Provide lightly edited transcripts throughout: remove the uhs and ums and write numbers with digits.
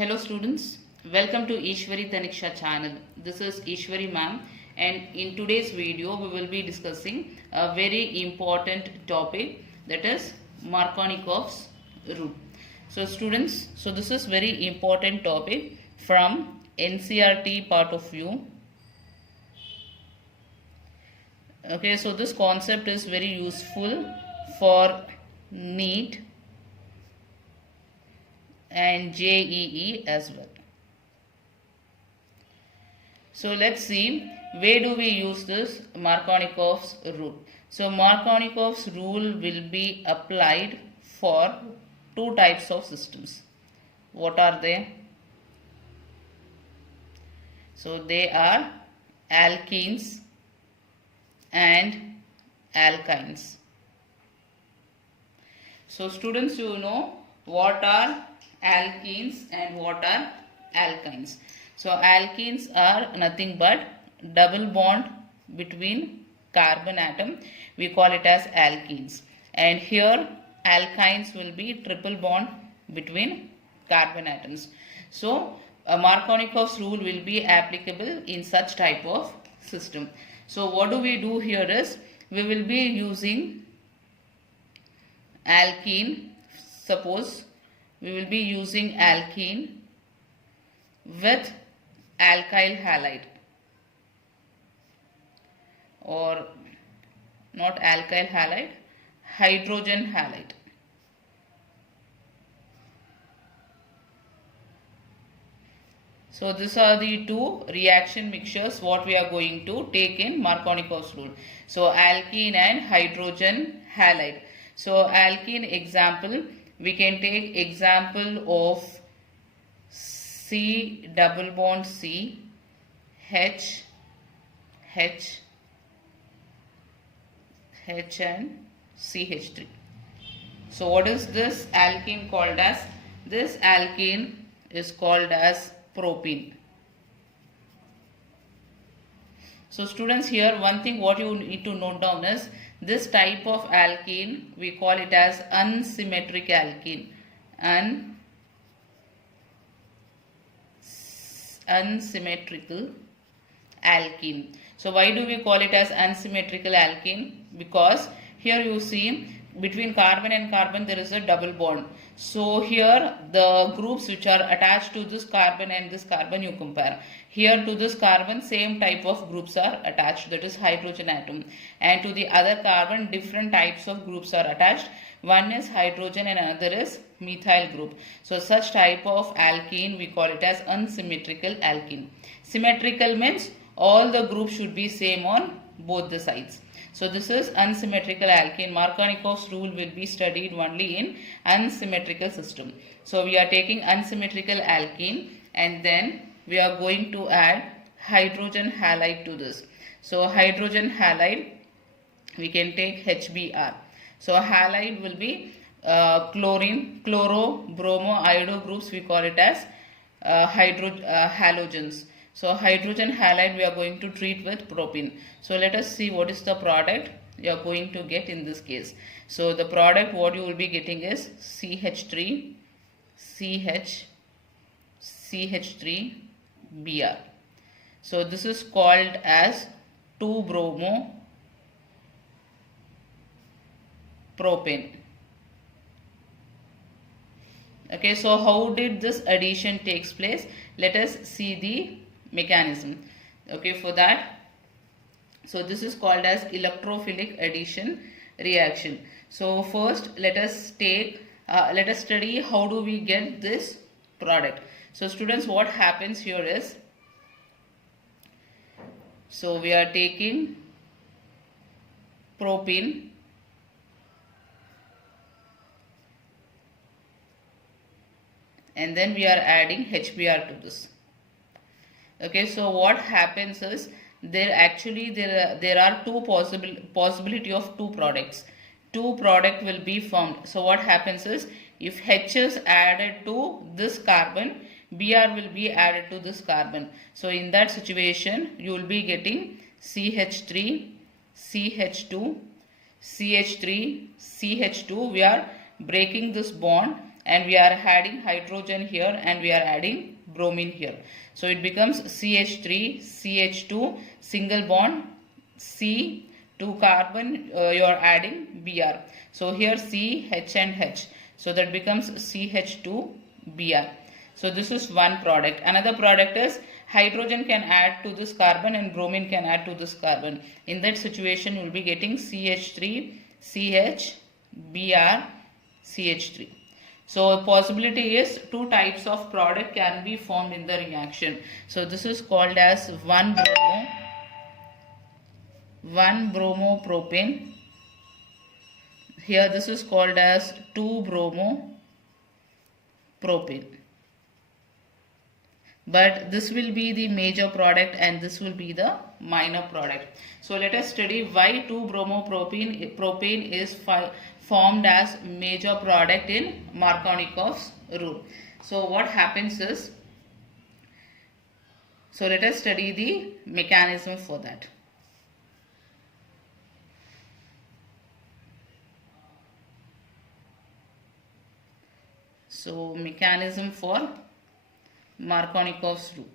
Hello students, welcome to Ishwari Taniksha channel. This is Ishwari ma'am, and in today's video we will be discussing a very important topic, that is Markovnikov's rule. So students, this is very important topic from NCERT part of view. Okay, so this concept is very useful for NEET and JEE as well. So let's see, where do we use this Markovnikov's rule? So Markovnikov's rule will be applied for two types of systems. What are they? So they are alkenes and alkynes. So students, you know what are alkenes and what are alkynes. So alkenes are nothing but double bond between carbon atom. We call it as alkenes. And here alkynes will be triple bond between carbon atoms. So Markovnikov's rule will be applicable in such type of system. So what do we do here is, we will be using alkene. Suppose we will be using alkene with alkyl halide, or not alkyl halide, hydrogen halide. So these are the two reaction mixtures what we are going to take in Markovnikov's rule. So alkene and hydrogen halide. So alkene example, we can take example of C double bond C, H, H, H and CH3. So what is this alkene called as? This alkene is called as propene. So students, here one thing what you need to note down is, this type of alkene we call it as unsymmetric alkene. Unsymmetrical alkene. So why do we call it as unsymmetrical alkene? Because here you see between carbon and carbon there is a double bond. So here the groups which are attached to this carbon and this carbon you compare. Here to this carbon same type of groups are attached, that is hydrogen atom, and to the other carbon different types of groups are attached. One is hydrogen and another is methyl group. So such type of alkene we call it as unsymmetrical alkene. Symmetrical means all the groups should be same on both the sides. So this is unsymmetrical alkene. Markovnikov's rule will be studied only in unsymmetrical system. So we are taking unsymmetrical alkene and then we are going to add hydrogen halide to this. So hydrogen halide, we can take HBr. So halide will be chlorine, chloro, bromo, iodo groups, we call it as halogens. So hydrogen halide we are going to treat with propene. So let us see what is the product you are going to get in this case. So the product what you will be getting is CH3, CH, CH3, Br. So this is called as 2-bromo propane. Okay, so how did this addition takes place? Let us see the mechanism. Okay, for that, so this is called as electrophilic addition reaction. So first let us take let us study how do we get this product. So students, what happens here is, so we are taking propene and then we are adding HBr to this. Okay, so what happens is, there are two possibility of two products. Two product will be formed. So what happens is, if H is added to this carbon, Br will be added to this carbon. So in that situation you will be getting CH3, CH2, CH3, CH2. We are breaking this bond and we are adding hydrogen here and we are adding bromine here. So it becomes CH3, CH2, single bond, C, 2 carbon, you are adding Br. So here C, H and H. So that becomes CH2, Br. So this is one product. Another product is hydrogen can add to this carbon and bromine can add to this carbon. In that situation you will be getting CH3, CH, Br, CH3. So the is two types of product can be formed in the reaction. So this is called as 1-bromo-propane. Here this is called as 2-bromo-propane. But this will be the major product and this will be the minor product. So let us study why 2-bromo-propane is formed as major product in Markovnikov's rule. So what happens is, so let us study the mechanism for that. So mechanism for Markovnikov's rule.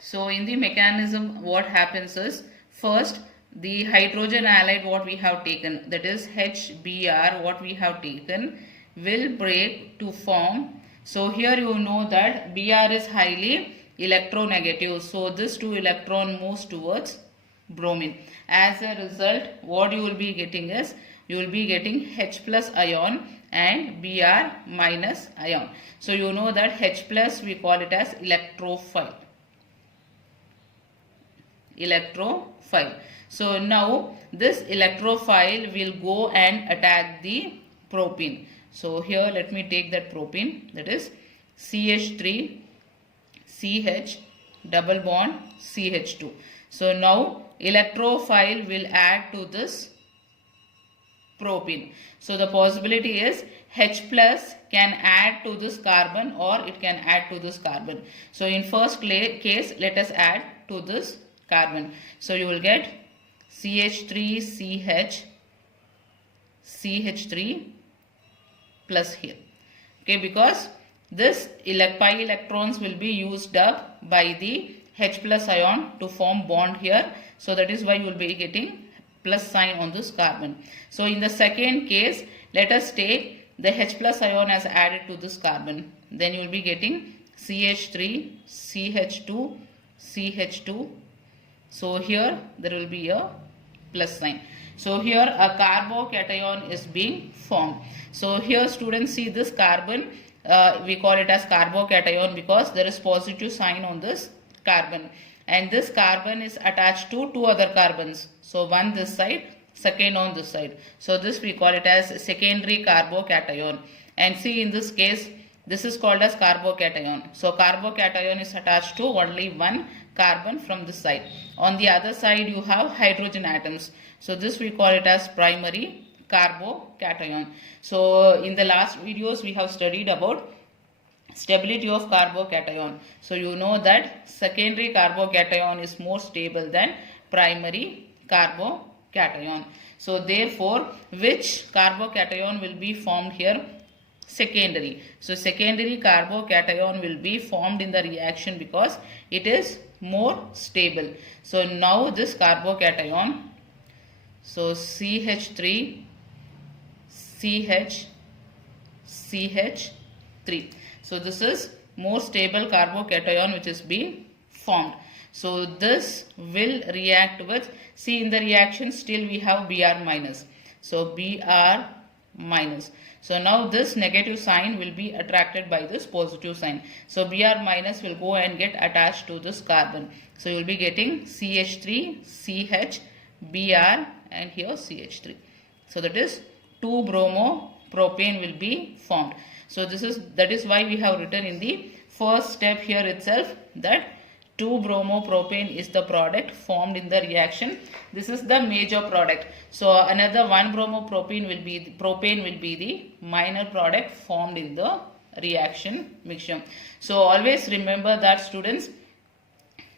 So in the mechanism what happens is, first the hydrogen halide what we have taken, that is HBr what we have taken, will break to form. So here you know that Br is highly electronegative. So this 2 electron moves towards bromine. As a result what you will be getting is, you will be getting H plus ion and Br minus ion. So you know that H plus we call it as electrophile. So now this electrophile will go and attack the propene. So here let me take that propene, that is CH3, CH, double bond CH2. So now electrophile will add to this propene. So the possibility is H plus can add to this carbon or it can add to this carbon. So in first case let us add to this carbon. So you will get CH3CH, CH3 plus here. Okay, because this pi electrons will be used up by the H plus ion to form bond here. So that is why you will be getting plus sign on this carbon. So in the second case, let us take the H plus ion as added to this carbon. Then you will be getting CH3, CH2, CH2. So here there will be a plus sign. So here a carbocation is being formed. So here students see this carbon, we call it as carbocation because there is positive sign on this carbon. And this carbon is attached to 2 other carbons. So one this side, second on this side. So this we call it as secondary carbocation. And see in this case, this is called as carbocation. So carbocation is attached to only one carbon from this side. On the other side you have hydrogen atoms. So this we call it as primary carbocation. So in the last videos we have studied about stability of carbocation. So you know that secondary carbocation is more stable than primary carbocation. So therefore which carbocation will be formed here? Secondary. So secondary carbocation will be formed in the reaction because it is more stable. So now this carbocation, so CH3, CH, CH3. So this is more stable carbocation which is being formed. So this will react with, see in the reaction still we have Br minus. So Br minus. So now this negative sign will be attracted by this positive sign. So Br minus will go and get attached to this carbon. So you will be getting CH3, CH, Br and here CH3. So that is 2-bromo-propane will be formed. So that is why we have written in the first step here itself that 2-bromo-propane is the product formed in the reaction. This is the major product. So another 1-bromo-propane will be the minor product formed in the reaction mixture. So always remember that students,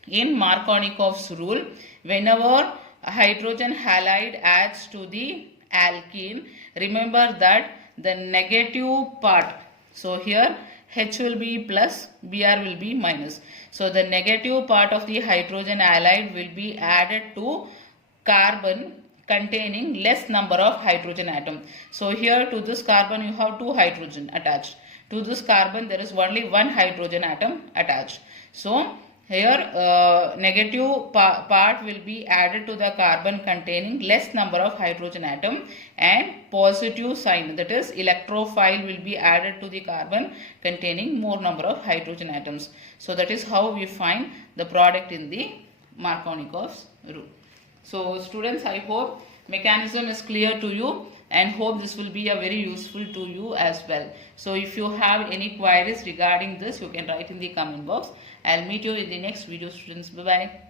in Markovnikov's rule, whenever hydrogen halide adds to the alkene, remember that the negative part. So here H will be plus, Br will be minus. So the negative part of the hydrogen halide will be added to carbon containing less number of hydrogen atom. So here to this carbon you have 2 hydrogen attached. To this carbon there is only 1 hydrogen atom attached. So here negative part will be added to the carbon containing less number of hydrogen atom, and positive sign, that is electrophile, will be added to the carbon containing more number of hydrogen atoms. So that is how we find the product in the Markovnikov's rule. So students, I hope mechanism is clear to you and hope this will be a very useful to you as well. So if you have any queries regarding this, you can write in the comment box. I'll meet you in the next video, students. Bye bye.